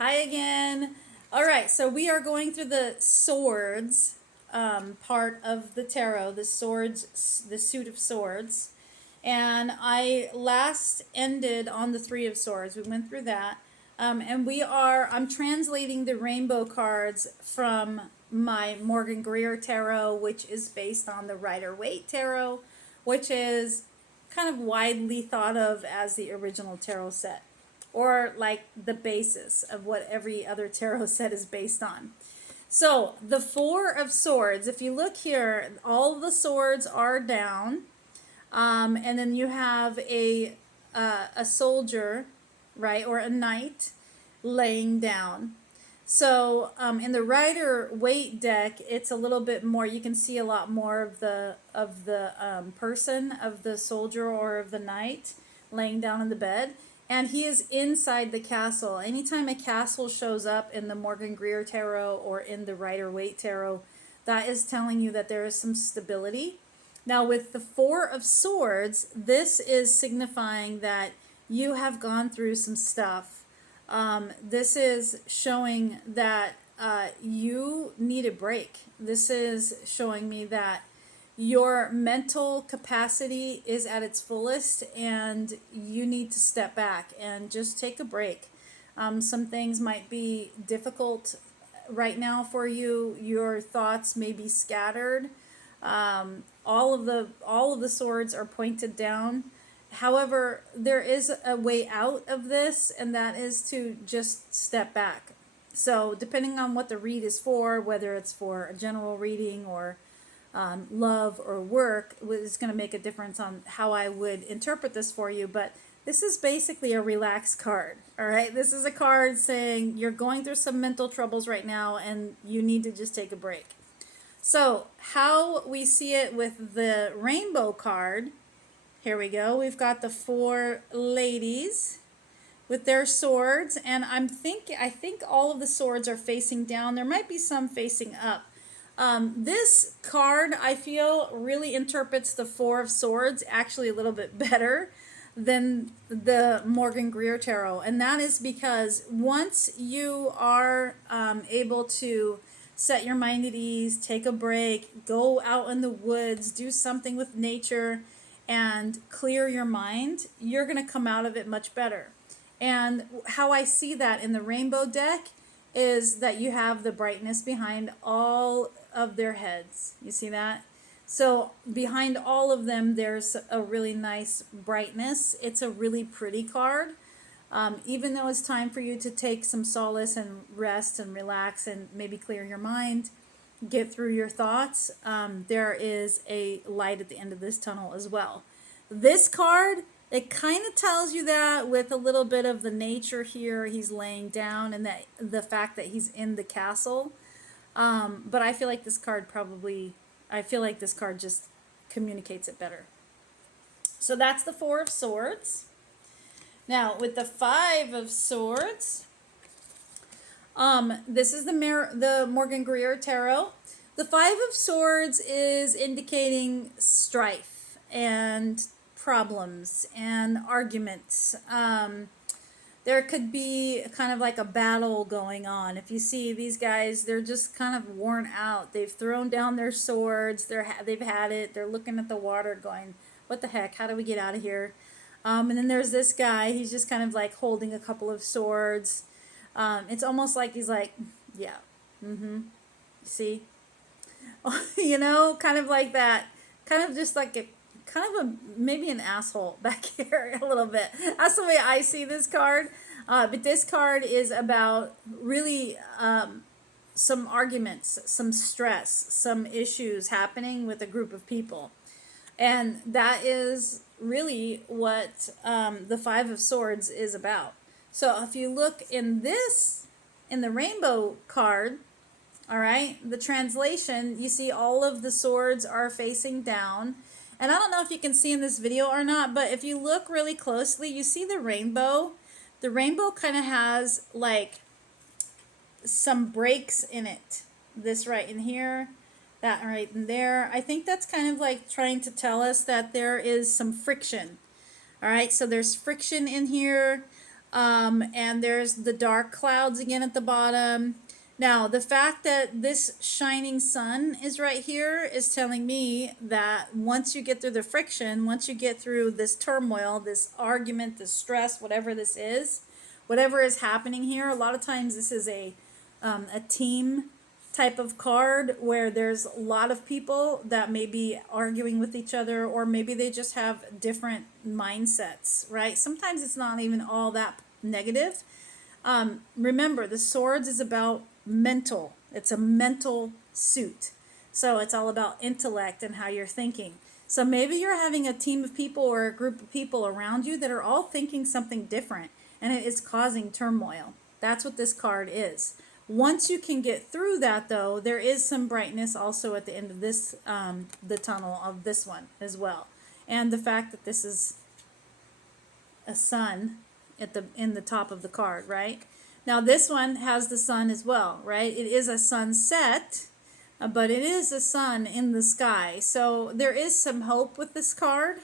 Hi again. All right, so we are going through the swords part of the tarot, the swords, the suit of swords. And I last ended on the three of swords. We went through that. I'm translating the rainbow cards from my Morgan Greer Tarot, which is based on the Rider Waite Tarot, which is kind of widely thought of as the original tarot set, or like the basis of what every other tarot set is based on. So the Four of Swords, if you look here, all the swords are down, and then you have a soldier, right, or a knight laying down. So in the Rider Waite deck, it's a little bit more. You can see a lot more of the person, of the soldier or of the knight laying down in the bed, and he is inside the castle. Anytime a castle shows up in the Morgan Greer Tarot or in the Rider Waite Tarot, that is telling you that there is some stability. Now, with the Four of Swords, this is signifying that you have gone through some stuff. This is showing that you need a break. This is showing me that your mental capacity is at its fullest and you need to step back and just take a break. Some things might be difficult right now for you. Your thoughts may be scattered. All of the swords are pointed down. However, there is a way out of this, and that is to just step back. So, depending on what the read is for, whether it's for a general reading or love or work, is going to make a difference on how I would interpret this for you. But this is basically a relaxed card. All right. This is a card saying you're going through some mental troubles right now and you need to just take a break. So, how we see it with the rainbow card, here we go. We've got the four ladies with their swords, and I think all of the swords are facing down. There might be some facing up. This card, I feel, really interprets the Four of Swords actually a little bit better than the Morgan Greer Tarot, and that is because once you are able to set your mind at ease, take a break, go out in the woods, do something with nature, and clear your mind, you're going to come out of it much better. And how I see that in the rainbow deck is that you have the brightness behind all of their heads. You see that? So behind all of them, there's a really nice brightness. It's a really pretty card. Even though it's time for you to take some solace and rest and relax and maybe clear your mind, get through your thoughts, there is a light at the end of this tunnel as well. This card, it kind of tells you that with a little bit of the nature here. He's laying down, and that the fact that he's in the castle. But I feel like this card just communicates it better. So that's the Four of Swords. Now, with the Five of Swords, this is the Morgan Greer Tarot. The Five of Swords is indicating strife and problems and arguments. There could be kind of like a battle going on. If you see these guys, they're just kind of worn out. They've thrown down their swords. They've had it. They're looking at the water going, what the heck? How do we get out of here? And then there's this guy. He's just kind of like holding a couple of swords. It's almost like he's like, yeah, see? Kind of like that. Kind of just like maybe an asshole back here a little bit. That's the way I see this card. But this card is about really some arguments, some stress, some issues happening with a group of people. And that is really what the Five of Swords is about. So if you look in the rainbow card, all right, the translation, you see all of the swords are facing down. And I don't know if you can see in this video or not, but if you look really closely, you see the rainbow. The rainbow kind of has like some breaks in it. This right in here, that right in there. I think that's kind of like trying to tell us that there is some friction. All right, so there's friction in here. And there's the dark clouds again at the bottom. Now, the fact that this shining sun is right here is telling me that once you get through the friction, once you get through this turmoil, this argument, this stress, whatever this is, whatever is happening here, a lot of times this is a team type of card where there's a lot of people that may be arguing with each other, or maybe they just have different mindsets, right? Sometimes it's not even all that negative. Remember, the swords is about mental. It's a mental suit. So it's all about intellect and how you're thinking. So maybe you're having a team of people or a group of people around you that are all thinking something different, and it is causing turmoil. That's what this card is. Once you can get through that, though, there is some brightness also at the end of this, the tunnel of this one as well. And the fact that this is a sun in the top of the card, right? Now this one has the sun as well, right? It is a sunset, but it is a sun in the sky. So there is some hope with this card,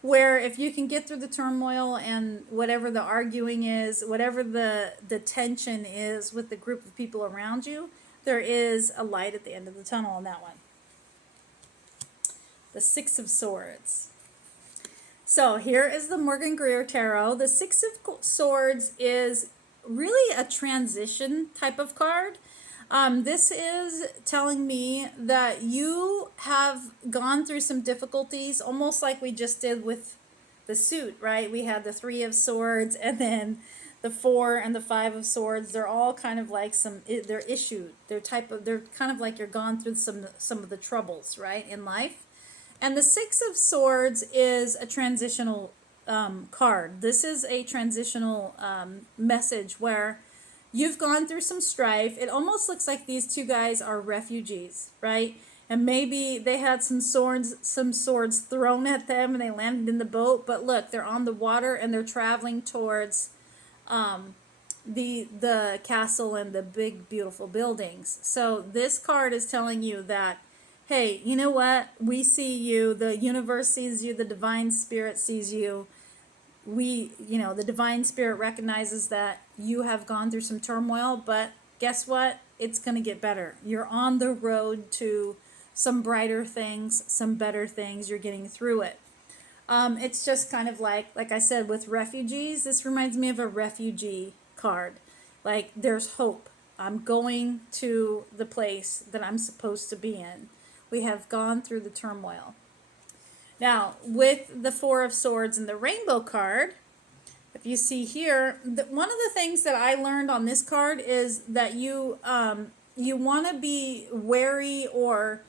where if you can get through the turmoil and whatever the arguing is, whatever the tension is with the group of people around you, there is a light at the end of the tunnel on that one. The Six of Swords. So here is the Morgan Greer Tarot. The Six of Swords is really a transition type of card. This is telling me that you have gone through some difficulties, almost like we just did with the suit, right? We had the Three of Swords and then the Four and the Five of Swords. They're all kind of like they're issued. They're kind of like you're gone through some of the troubles, right, in life. And the Six of Swords is a transitional card. This is a transitional message where you've gone through some strife. It almost looks like these two guys are refugees, right? And maybe they had some swords thrown at them and they landed in the boat. But look, they're on the water and they're traveling towards the castle and the big, beautiful buildings. So this card is telling you that, hey, you know what? We see you. The universe sees you. The divine spirit sees you. The divine spirit recognizes that you have gone through some turmoil, but guess what? It's going to get better. You're on the road to some brighter things, some better things. You're getting through it. It's just kind of like I said, with refugees, this reminds me of a refugee card. Like, there's hope. I'm going to the place that I'm supposed to be in. We have gone through the turmoil. Now, with the Four of Swords and the Rainbow card, if you see here, one of the things that I learned on this card is that you want to be wary or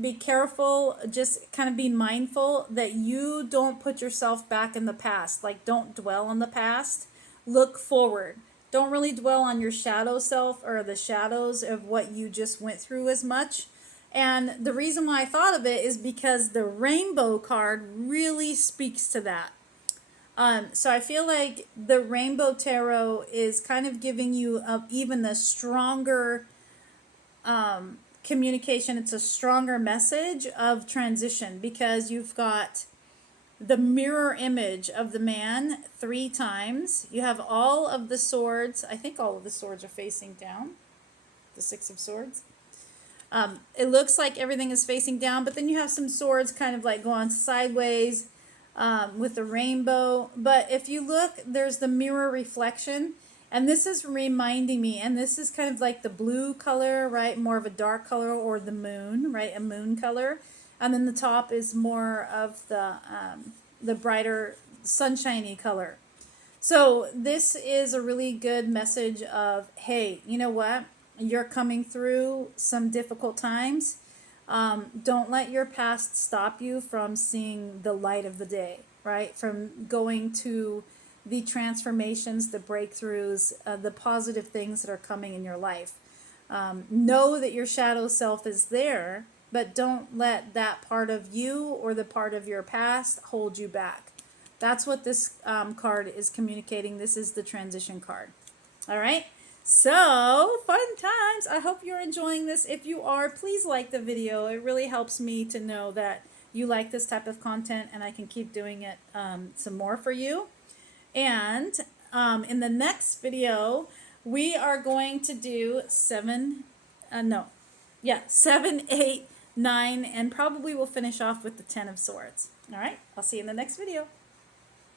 be careful, just kind of be mindful that you don't put yourself back in the past. Like, don't dwell on the past. Look forward. Don't really dwell on your shadow self or the shadows of what you just went through as much. And the reason why I thought of it is because the Rainbow card really speaks to that. So I feel like the Rainbow Tarot is kind of giving you even a stronger communication. It's a stronger message of transition, because you've got the mirror image of the man 3 times. You have all of the swords. I think all of the swords are facing down. The Six of Swords. It looks like everything is facing down, but then you have some swords kind of like going sideways with the rainbow. But if you look, there's the mirror reflection, and this is reminding me, and this is kind of like the blue color, right? More of a dark color, or the moon, right? A moon color. And then the top is more of the brighter sunshiny color. So this is a really good message of, hey, you know what? You're coming through some difficult times. Don't let your past stop you from seeing the light of the day, right? From going to the transformations, the breakthroughs, the positive things that are coming in your life. Know that your shadow self is there, but don't let that part of you or the part of your past hold you back. That's what this card is communicating. This is the transition card. All right. So, fun times. I hope you're enjoying this. If you are, please like the video. It really helps me to know that you like this type of content, and I can keep doing it some more for you. And in the next video, we are going to do 7, 8, 9, and probably we'll finish off with the 10 of Swords. All right, I'll see you in the next video.